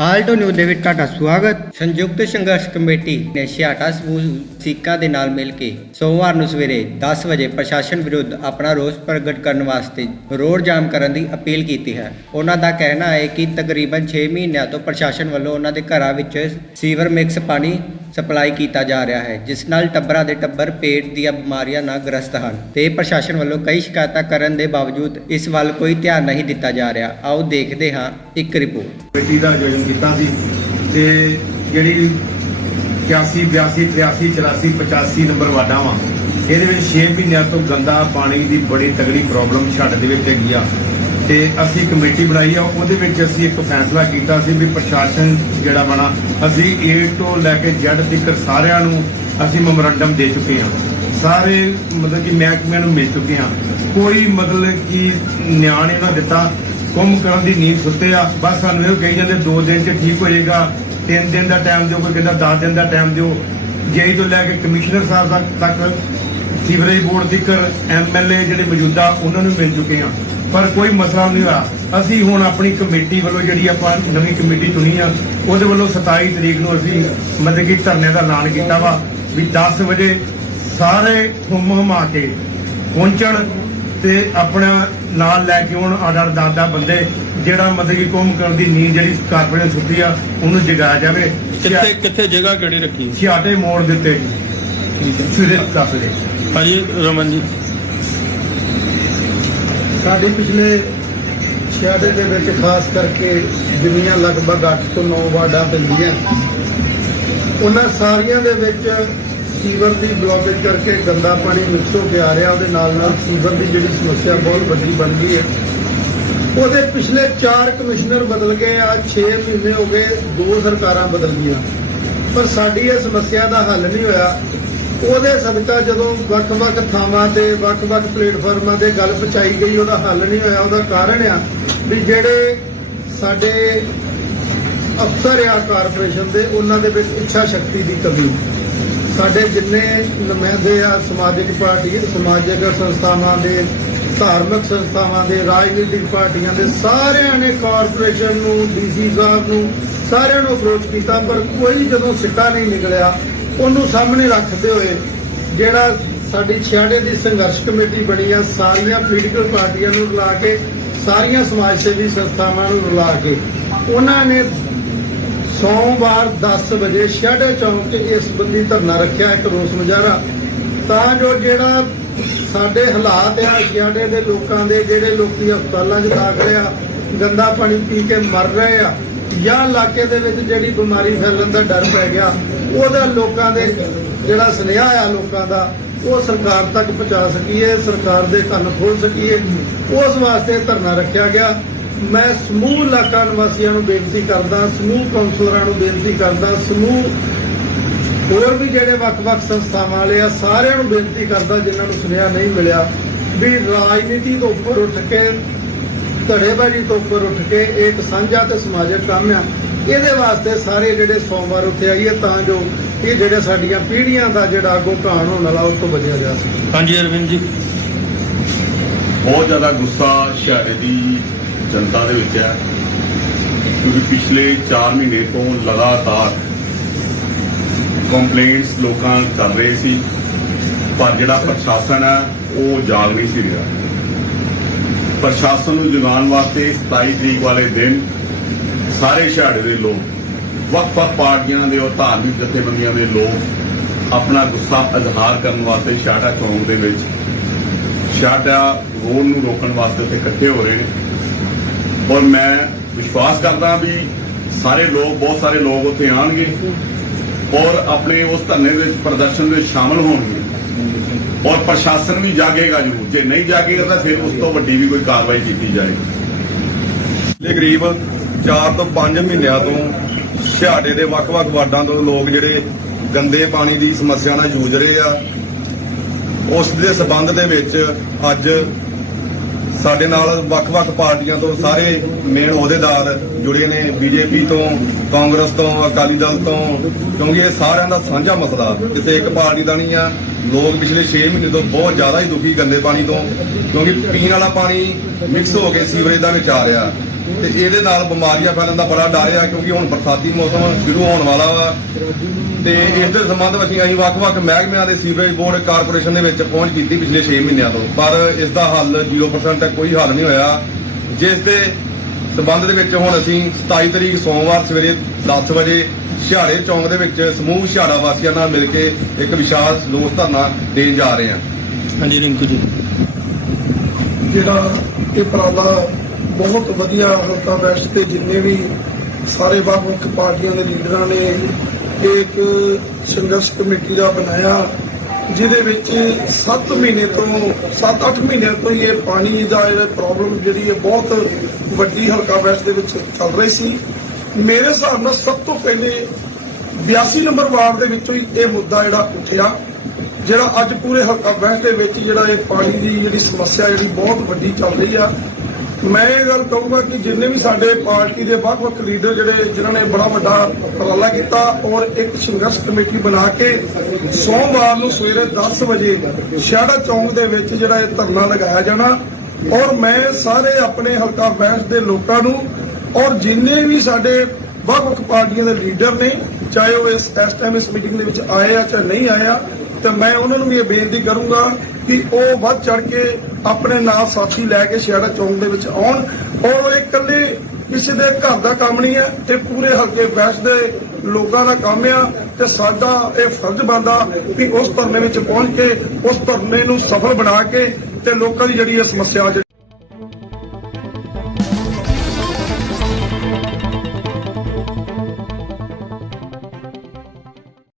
Alto news ਦੇ ਵਿੱਚ ਤੁਹਾਡਾ ਸਵਾਗਤ। ਸੰਯੁਕਤ ਸੰਘਰਸ਼ ਕਮੇਟੀ ਨੇ ਛਿਆਟਾ ਸਕੂਲ ਸਿੱਕਾ ਦੇ ਨਾਲ ਮਿਲ ਕੇ ਸੋਮਵਾਰ ਨੂੰ ਸਵੇਰੇ 10 ਵਜੇ ਪ੍ਰਸ਼ਾਸਨ ਵਿਰੁੱਧ ਆਪਣਾ ਰੋਸ ਪ੍ਰਗਟ ਕਰਨ ਵਾਸਤੇ ਰੋਡ ਜਾਮ ਕਰਨ ਦੀ ਅਪੀਲ ਕੀਤੀ ਹੈ। ਉਹਨਾਂ ਦਾ ਕਹਿਣਾ ਹੈ ਕਿ ਤਕਰੀਬਨ 6 ਮਹੀਨਿਆਂ ਤੋਂ ਪ੍ਰਸ਼ਾਸਨ ਵੱਲੋਂ ਉਹਨਾਂ ਦੇ ਘਰਾਂ ਵਿੱਚ ਸੀਵਰ ਮਿਕਸ ਪਾਣੀ ਸਪਲਾਈ ਕੀਤਾ ਜਾ ਰਿਹਾ ਹੈ, ਜਿਸ ਨਾਲ ਟੱਬਰਾਂ ਦੇ ਟੱਬਰ ਪੇਟ ਦੀਆਂ ਬਿਮਾਰੀਆਂ ਨਾਲ ਗ੍ਰਸਤ ਹਨ। ਤੇ ਪ੍ਰਸ਼ਾਸਨ ਵੱਲੋਂ ਕਈ ਸ਼ਿਕਾਇਤਾਂ ਕਰਨ ਦੇ ਬਾਵਜੂਦ ਇਸ ਵੱਲ ਕੋਈ ਧਿਆਨ ਨਹੀਂ ਦਿੱਤਾ ਜਾ ਰਿਹਾ। ਆਓ ਦੇਖਦੇ ਹਾਂ ਇੱਕ ਰਿਪੋਰਟ। ਕਮੇਟੀ ਦਾ ਆਯੋਜਨ ਕੀਤਾ ਸੀ ਤੇ ਜਿਹੜੀ 81 82 83 84 85 ਨੰਬਰ ਵਾਰਡਾਂ ਵਾ, ਇਹਦੇ ਵਿੱਚ 6 ਮਹੀਨਿਆਂ ਤੋਂ ਗੰਦਾ ਪਾਣੀ ਦੀ ਬੜੀ ਤਗੜੀ ਪ੍ਰੋਬਲਮ ਛੱਡ ਦੇ ਵਿੱਚ ਹੈਗੀ ਆ। ਤੇ ਅਸੀਂ ਕਮੇਟੀ ਬਣਾਈ ਆ, ਉਹਦੇ ਵਿੱਚ ਅਸੀਂ ਇੱਕ ਫੈਸਲਾ ਕੀਤਾ ਸੀ ਵੀ ਪ੍ਰਸ਼ਾਸਨ ਜਿਹੜਾ ਬਣਾ ਅਸੀਂ A ਤੋਂ ਲੈ ਕੇ Z ਤੱਕ ਸਾਰਿਆਂ ਨੂੰ ਅਸੀਂ ਮੈਮੋਰੰਡਮ ਦੇ ਚੁੱਕੇ ਹਾਂ। ਸਾਰੇ ਮਤਲਬ ਕਿ ਮਹਿਕਮਿਆਂ ਨੂੰ ਮਿਲ ਚੁੱਕੇ ਹਾਂ। ਕੋਈ ਮਤਲਬ ਕਿ ਨਿਆਂ ਇਹਨਾਂ ਦਿੱਤਾ ਕੁੰਮ ਕਰਨ ਦੀ ਨੀਂਦ ਸੁੱਤੇ ਆ। ਬਸ ਸਾਨੂੰ ਇਹ ਕਹੀ ਜਾਂਦੇ 2 ਦਿਨ ਚ ਠੀਕ ਹੋ ਜਾਏਗਾ 3 ਦਿਨ ਦਾ ਟਾਈਮ ਦਿਓ, ਕੋਈ ਕਹਿੰਦਾ 10 ਦਿਨ ਦਾ ਟਾਈਮ ਦਿਓ। ਜੇਈ ਤੋਂ ਲੈ ਕੇ ਕਮਿਸ਼ਨਰ ਸਾਹਿਬ ਤੱਕ ਤੱਕ ਸੀਵਰੇਜ ਬੋਰਡ ਤੱਕ ਐਮਐਲਏ ਜਿਹੜੇ ਮੌਜੂਦਾ, ਉਹਨਾਂ ਨੂੰ ਮਿਲ ਚੁੱਕੇ ਆ ਪਰ ਕੋਈ ਮਸਲਾ ਨਹੀਂ ਹੋਇਆ। ਅਸੀਂ ਹੁਣ ਆਪਣੀ ਕਮੇਟੀ ਵੱਲੋਂ ਜਿਹੜੀ ਆਪਾਂ ਨਵੀਂ ਕਮੇਟੀ ਚੁਣੀ ਆ ਉਹਦੇ ਵੱਲੋਂ 27 ਤਰੀਕ ਨੂੰ ਅਸੀਂ ਮਤਲਬ ਕਿ ਧਰਨੇ ਦਾ ਐਲਾਨ ਕੀਤਾ ਵਾ ਵੀ 10 ਵਜੇ ਸਾਰੇ ਹੁਮ ਹੁਮਾ ਕੇ ਪਹੁੰਚਣ ਤੇ ਆਪਣਾ ਨਾਲ ਲੈ ਕੇ ਆਉਣ ਆਡਰ ਦਾਦਾ ਬੰਦੇ ਜਿਹੜਾ ਮਤਲਬ ਕਿ ਕੁੰਮ ਕਰਨ ਦੀ ਨੀਂਦ ਜਿਹੜੀ ਕਾਰਪੋਰੇਸ਼ਨ ਸੁੱਤੀ ਆ ਉਹਨੂੰ ਜਗਾਇਆ ਜਾਵੇ। ਕਿੱਥੇ ਕਿੱਥੇ ਜਗ੍ਹਾ ਕਿਹੜੀ ਰੱਖੀ? ਛਿਆਟੇ ਮੋੜ ਦਿੱਤੇ ਸਵੇਰੇ 10 ਵਜੇ। ਹਾਂਜੀ ਰਮਨ ਜੀ। ਸਾਡੀ ਪਿਛਲੇ ਛਿਆਟੇ ਦੇ ਵਿੱਚ ਖਾਸ ਕਰਕੇ ਜਿੰਨੀਆਂ ਲਗਭਗ 8 ਤੋਂ 9 ਵਾਰਡਾਂ ਪੈਂਦੀਆਂ। ਉਹਨਾਂ ਸਾਰੀਆਂ ਦੇ ਵਿੱਚ ਸੀਵਰ ਦੀ ਬਲੌਕੇਜ ਕਰਕੇ ਗੰਦਾ ਪਾਣੀ ਮਿਕਸ ਹੋ ਕੇ ਆ ਰਿਹਾ। ਉਹਦੇ ਨਾਲ ਨਾਲ ਸੀਵਰ ਦੀ ਜਿਹੜੀ ਸਮੱਸਿਆ ਬਹੁਤ ਵੱਡੀ ਬਣ ਗਈ ਹੈ। ਉਹਦੇ ਪਿਛਲੇ 4 ਕਮਿਸ਼ਨਰ ਬਦਲ ਗਏ ਆ। 6 ਮਹੀਨੇ ਹੋ ਗਏ ਦੋ ਸਰਕਾਰਾਂ ਬਦਲ ਗਈਆਂ। ਪਰ ਸਾਡੀ ਇਹ ਸਮੱਸਿਆ ਦਾ ਹੱਲ ਨਹੀਂ ਹੋਇਆ। ਉਹਦੇ ਸਦਕਾ ਜਦੋਂ ਵੱਖ-ਵੱਖ ਥਾਵਾਂ ਤੇ, ਵੱਖ-ਵੱਖ ਪਲੇਟਫਾਰਮਾਂ ਤੇ ਗੱਲ ਪਹੁੰਚਾਈ ਗਈ, ਉਹਦਾ ਹੱਲ ਨਹੀਂ ਹੋਇਆ, ਉਹਦਾ ਕਾਰਨ ਆ ਵੀ ਜਿਹੜੇ ਸਾਡੇ ਅਫਸਰ ਆ ਕਾਰਪੋਰੇਸ਼ਨ ਦੇ, ਉਹਨਾਂ ਦੇ ਵਿੱਚ ਇੱਛਾ ਸ਼ਕਤੀ ਦੀ ਕਮੀ। ਸਾਡੇ ਜਿੰਨੇ ਨੁਮਾਇੰਦੇ ਆ ਸਮਾਜਿਕ ਪਾਰਟੀ, ਸਮਾਜਿਕ ਸੰਸਥਾਵਾਂ ਦੇ, ਧਾਰਮਿਕ ਸੰਸਥਾਵਾਂ ਦੇ, ਰਾਜਨੀਤਿਕ ਪਾਰਟੀਆਂ ਦੇ, ਸਾਰਿਆਂ ਨੇ ਕਾਰਪੋਰੇਸ਼ਨ ਨੂੰ, ਡੀਸੀ ਸਾਹਿਬ ਨੂੰ ਸਾਰਿਆਂ ਨੂੰ ਅਪਰੋਚ ਕੀਤਾ, ਪਰ ਕੋਈ ਜਦੋਂ ਸਿੱਟਾ ਨਹੀਂ ਨਿਕਲਿਆ ਉਹਨੂੰ ਸਾਹਮਣੇ ਰੱਖਦੇ ਹੋਏ ਜਿਹੜਾ ਸਾਡੀ ਛਿਆੜੇ ਦੀ ਸੰਘਰਸ਼ ਕਮੇਟੀ ਬਣੀ ਆ, ਸਾਰੀਆਂ ਪੋਲੀਟੀਕਲ ਪਾਰਟੀਆਂ ਨੂੰ ਰਲਾ ਕੇ, ਸਾਰੀਆਂ ਸਮਾਜ ਸੇਵੀ ਸੰਸਥਾਵਾਂ ਨੂੰ ਰਲਾ ਕੇ, ਉਹਨਾਂ ਨੇ ਸੋਮਵਾਰ 10 ਵਜੇ ਛਿਆੜੇ ਚੌਂਕ 'ਚ ਇਸ ਬੰਦੀ ਧਰਨਾ ਰੱਖਿਆ, ਇੱਕ ਰੋਸ ਮੁਜ਼ਾਹਰਾ। ਤਾਂ ਜੋ ਜਿਹੜਾ ਸਾਡੇ ਹਾਲਾਤ ਆ ਛਿਆੜੇ ਦੇ ਲੋਕਾਂ ਦੇ, ਜਿਹੜੇ ਲੋਕੀ ਹਸਪਤਾਲਾਂ 'ਚ ਦਾਖਲ ਆ, ਗੰਦਾ ਪਾਣੀ ਪੀ ਕੇ ਮਰ ਰਹੇ ਆ ਜਾਂ ਇਲਾਕੇ ਦੇ ਵਿੱਚ ਜਿਹੜੀ ਬਿਮਾਰੀ ਫੈਲਣ ਦਾ ਡਰ ਪੈ ਗਿਆ, ਉਹਦਾ ਲੋਕਾਂ ਦੇ ਜਿਹੜਾ ਸੁਨੇਹਾ ਆ ਲੋਕਾਂ ਦਾ, ਉਹ ਸਰਕਾਰ ਤੱਕ ਪਹੁੰਚਾ ਸਕੀਏ, ਸਰਕਾਰ ਦੇ ਕੰਨ ਖੋਲ ਸਕੀਏ। ਉਸ ਵਾਸਤੇ ਧਰਨਾ ਰੱਖਿਆ ਗਿਆ। ਮੈਂ ਸਮੂਹ ਇਲਾਕਾ ਨਿਵਾਸੀਆਂ ਨੂੰ ਬੇਨਤੀ ਕਰਦਾ, ਸਮੂਹ ਕੌਂਸਲਰਾਂ ਨੂੰ ਬੇਨਤੀ ਕਰਦਾ, ਸਮੂਹ ਹੋਰ ਵੀ ਜਿਹੜੇ ਵੱਖ-ਵੱਖ ਸੰਸਥਾਵਾਂ ਵਾਲੇ ਆ, ਸਾਰਿਆਂ ਨੂੰ ਬੇਨਤੀ ਕਰਦਾ, ਜਿਨ੍ਹਾਂ ਨੂੰ ਸੁਨੇਹਾ ਨਹੀਂ ਮਿਲਿਆ, ਵੀ ਰਾਜਨੀਤੀ ਤੋਂ ਉੱਪਰ ਉੱਠ ਕੇ ਧੜੇਬਾਜ਼ੀ ਤੋਂ ਉੱਪਰ ਉੱਠ ਕੇ ਇਹ ਇੱਕ ਸਾਂਝਾ ਤੇ ਸਮਾਜਿਕ ਕੰਮ ਆ। ਇਹਦੇ ਵਾਸਤੇ ਸਾਰੇ ਜਿਹੜੇ ਸੋਮਵਾਰ ਉੱਥੇ ਆਈਏ ਤਾਂ ਜੋ ਇਹ ਜਿਹੜੇ ਸਾਡੀਆਂ ਪੀੜ੍ਹੀਆਂ ਦਾ ਜਿਹੜਾ ਅੱਗੋਂ ਘਾਣ ਹੋਣ ਵਾਲਾ ਉਹ ਤੋਂ ਬਚਿਆ ਜਾ ਸਕੇ। ਹਾਂਜੀ ਅਰਵਿੰਦ ਜੀ। ਬਹੁਤ ਜ਼ਿਆਦਾ ਗੁੱਸਾ ਸ਼ਹਿਰ ਦੀ ਜਨਤਾ ਦੇ ਵਿੱਚ ਹੈ ਕਿਉਂਕਿ ਪਿਛਲੇ 4 ਮਹੀਨੇ ਤੋਂ ਲਗਾਤਾਰ ਕੰਪਲੇਂਟਸ ਲੋਕਾਂ ਕਰ ਰਹੇ ਸੀ ਪਰ ਜਿਹੜਾ ਪ੍ਰਸ਼ਾਸਨ ਹੈ ਉਹ ਜਾਗ ਨਹੀਂ ਸੀ ਰਿਹਾ। ਪ੍ਰਸ਼ਾਸਨ ਨੂੰ ਜਗਾਉਣ ਵਾਸਤੇ 27 ਤਰੀਕ ਵਾਲੇ ਦਿਨ ਸਾਰੇ ਸ਼ਹਿਰ ਦੇ ਲੋਕ, ਵੱਖ-ਵੱਖ ਪਾਰਟੀਆਂ ਦੇ ਔਰ ਧਾਰਮਿਕ ਜਥੇਬੰਦੀਆਂ ਦੇ ਲੋਕ ਆਪਣਾ ਗੁੱਸਾ ਅਜ਼ਹਾਰ ਕਰਨ ਵਾਸਤੇ ਸ਼ਾਟਾ ਚੌਂਕ ਦੇ ਵਿੱਚ ਸ਼ਾਟਾ ਰੋਡ ਨੂੰ ਰੋਕਣ ਵਾਸਤੇ ਉੱਥੇ ਇਕੱਠੇ ਹੋ ਰਹੇ ਨੇ। ਔਰ ਮੈਂ ਵਿਸ਼ਵਾਸ ਕਰਦਾ ਵੀ ਸਾਰੇ ਲੋਕ, ਬਹੁਤ ਸਾਰੇ ਲੋਕ ਉੱਥੇ ਆਣਗੇ ਔਰ ਆਪਣੇ ਉਸ ਧਰਨੇ ਦੇ ਵਿੱਚ ਪ੍ਰਦਰਸ਼ਨ ਵਿੱਚ ਸ਼ਾਮਲ ਹੋਣਗੇ। ਔਰ ਪ੍ਰਸ਼ਾਸਨ ਵੀ ਜਾਗੇਗਾ ਜ਼ਰੂਰ। ਜੇ ਨਹੀਂ ਜਾਗੇਗਾ ਤਾਂ ਫਿਰ ਉਸ ਤੋਂ ਵੱਡੀ ਵੀ ਕੋਈ ਕਾਰਵਾਈ ਕੀਤੀ ਜਾਏਗੀ। ਪਿਛਲੇ ਕਰੀਬ 4 ਤੋਂ 5 ਮਹੀਨਿਆਂ ਤੋਂ ਛਿਆੜੇ ਦੇ ਵੱਖ-ਵੱਖ ਵਾਰਡਾਂ ਤੋਂ ਲੋਕ ਜਿਹੜੇ ਗੰਦੇ ਪਾਣੀ ਦੀ ਸਮੱਸਿਆ ਨਾਲ ਜੂਝ ਰਹੇ ਆ, ਉਸ ਦੇ ਸਬੰਧ ਦੇ ਵਿੱਚ ਅੱਜ ਸਾਡੇ ਨਾਲ ਵੱਖ-ਵੱਖ ਪਾਰਟੀਆਂ ਤੋਂ ਸਾਰੇ ਮੇਨ ਅਹੁਦੇਦਾਰ ਜੁੜੇ ਨੇ। ਬੀਜੇਪੀ ਤੋਂ, ਕਾਂਗਰਸ ਤੋਂ, ਅਕਾਲੀ ਦਲ ਤੋਂ, ਕਿਉਂਕਿ ਇਹ ਸਾਰਿਆਂ ਦਾ ਸਾਂਝਾ ਮਸਲਾ। ਕਿਸੇ ਇੱਕ ਪਾਰਟੀ ਦਾ ਨਹੀਂ ਆ। ਲੋਕ ਪਿਛਲੇ 6 ਮਹੀਨੇ ਤੋਂ ਬਹੁਤ ਜ਼ਿਆਦਾ ਹੀ ਦੁਖੀ ਗੰਦੇ ਪਾਣੀ ਤੋਂ, ਕਿਉਂਕਿ ਪੀਣ ਵਾਲਾ ਪਾਣੀ ਮਿਕਸ ਹੋ ਕੇ ਸੀਵਰੇਜ ਦਾ ਵਿੱਚ ਆ ਰਿਹਾ। ਤੇ ਇਹਦੇ ਨਾਲ ਬਿਮਾਰੀਆਂ ਫੈਲਣ ਦਾ ਬੜਾ ਡਰ ਆ ਕਿਉਂਕਿ ਹੁਣ ਬਰਸਾਤੀ ਮੌਸਮ ਸ਼ੁਰੂ ਹੋਣ ਵਾਲਾ ਵਾ। ਤੇ ਇਸ ਦੇ ਸੰਬੰਧ ਵਿੱਚ ਅਸੀਂ ਵੱਖ-ਵੱਖ ਮਹਿਕਮਿਆਂ ਦੇ ਸੀਵਰੇਜ ਬੋਰਡ ਕਾਰਪੋਰੇਸ਼ਨ ਦੇ ਵਿੱਚ ਪਹੁੰਚ ਕੀਤੀ ਪਿਛਲੇ 6 ਮਹੀਨਿਆਂ ਤੋਂ। ਪਰ ਇਸ ਦਾ ਹੱਲ 0% ਤੱਕ ਕੋਈ ਹੱਲ ਨਹੀਂ ਹੋਇਆ। ਜਿਸ ਦੇ ਸੰਬੰਧ ਦੇ ਵਿੱਚ ਹੁਣ ਅਸੀਂ 27 ਤਰੀਕ ਸੋਮਵਾਰ ਸਵੇਰੇ 10 ਵਜੇ ਛਿਹਾੜੇ ਚੌਂਕ ਦੇ ਵਿੱਚ ਸਮੂਹ ਛਿਹਾੜਾ ਵਾਸੀਆਂ ਨਾਲ ਮਿਲ ਕੇ ਇੱਕ ਵਿਸ਼ਾਲ ਰੋਸ ਧਰਨਾ ਦੇਣ ਜਾ ਰਹੇ ਹਾਂ। ਹਾਂਜੀ ਰਿੰਕੂ ਜੀ। ਜਿਹੜਾ ਇਹ ਉਪਰਾਲਾ ਬਹੁਤ ਵਧੀਆ ਹਲਕਾ ਵੈਸਟ ਤੇ ਜਿੰਨੇ ਵੀ ਸਾਰੇ ਵੱਖ ਪਾਰਟੀਆਂ ਦੇ ਲੀਡਰਾਂ ਨੇ ਇਹ ਇੱਕ ਸੰਘਰਸ਼ ਕਮੇਟੀ ਦਾ ਬਣਾਇਆ, ਜਿਹਦੇ ਵਿੱਚ 7 ਮਹੀਨੇ ਤੋਂ 7-8 ਮਹੀਨੇ ਤੋਂ ਹੀ ਇਹ ਪਾਣੀ ਦਾ ਜਿਹੜਾ ਪ੍ਰੋਬਲਮ ਜਿਹੜੀ ਹੈ ਬਹੁਤ ਵੱਡੀ ਹਲਕਾ ਵੈਸਟ ਦੇ ਵਿੱਚ ਚੱਲ ਰਹੀ ਸੀ। ਮੇਰੇ ਹਿਸਾਬ ਨਾਲ ਸਭ ਤੋਂ ਪਹਿਲੇ 82 ਨੰਬਰ ਵਾਰਡ ਦੇ ਵਿੱਚੋਂ ਹੀ ਇਹ ਮੁੱਦਾ ਜਿਹੜਾ ਉੱਠਿਆ, ਜਿਹੜਾ ਅੱਜ ਪੂਰੇ ਹਲਕਾ ਵੈਸਟ ਦੇ ਵਿੱਚ ਜਿਹੜਾ ਇਹ ਪਾਣੀ ਦੀ ਜਿਹੜੀ ਸਮੱਸਿਆ ਜਿਹੜੀ ਬਹੁਤ ਵੱਡੀ ਚੱਲ ਰਹੀ ਆ। ਮੈਂ ਇਹ ਗੱਲ ਕਹੂੰਗਾ ਕਿ ਜਿੰਨੇ ਵੀ ਸਾਡੇ ਪਾਰਟੀ ਦੇ ਵੱਖ-ਵੱਖ ਲੀਡਰ ਜਿਹੜੇ, ਜਿਨ੍ਹਾਂ ਨੇ ਬੜਾ ਵੱਡਾ ਉਪਰਾਲਾ ਕੀਤਾ ਔਰ ਇੱਕ ਸੰਘਰਸ਼ ਕਮੇਟੀ ਬਣਾ ਕੇ ਸੋਮਵਾਰ ਨੂੰ ਸਵੇਰੇ 10 ਵਜੇ ਸ਼ਹਿਰਾ ਚੌਂਕ ਦੇ ਵਿੱਚ ਜਿਹੜਾ ਇਹ ਧਰਨਾ ਲਗਾਇਆ ਜਾਣਾ ਔਰ ਮੈਂ ਸਾਰੇ ਆਪਣੇ ਹਲਕਾ ਵੈਸਟ ਦੇ ਲੋਕਾਂ ਨੂੰ ਔਰ ਜਿੰਨੇ ਵੀ ਸਾਡੇ ਵੱਖ-ਵੱਖ ਪਾਰਟੀਆਂ ਦੇ ਲੀਡਰ ਨੇ, ਚਾਹੇ ਉਹ ਇਸ ਇਸ ਟਾਈਮ ਇਸ ਮੀਟਿੰਗ ਦੇ ਵਿੱਚ ਆਏ ਆ ਚਾਹੇ ਨਹੀਂ ਆਇਆ ਤੇ ਮੈਂ ਉਹਨਾਂ ਨੂੰ ਵੀ ਇਹ ਬੇਨਤੀ ਕਰੂੰਗਾ ਕਿ ਉਹ ਵੱਧ ਚੜ ਕੇ ਆਪਣੇ ਨਾਲ ਸਾਥੀ ਲੈ ਕੇ ਸ਼ਿਆੜਾ ਚੌਂਕ ਦੇ ਵਿੱਚ ਆਉਣ। ਔਰ ਇਹ ਇਕੱਲੇ ਕਿਸੇ ਦੇ ਘਰ ਦਾ ਕੰਮ ਨਹੀਂ ਹੈ ਤੇ ਪੂਰੇ ਹਲਕੇ ਵੈਸਟ ਦੇ ਲੋਕਾਂ ਦਾ ਕੰਮ ਆ। ਤੇ ਸਾਡਾ ਇਹ ਫਰਜ਼ ਬਣਦਾ ਕਿ ਉਸ ਧਰਨੇ ਵਿੱਚ ਪਹੁੰਚ ਕੇ, ਉਸ ਧਰਨੇ ਨੂੰ ਸਫਲ ਬਣਾ ਕੇ ਤੇ ਲੋਕਾਂ ਦੀ ਜਿਹੜੀ ਇਹ ਸਮੱਸਿਆ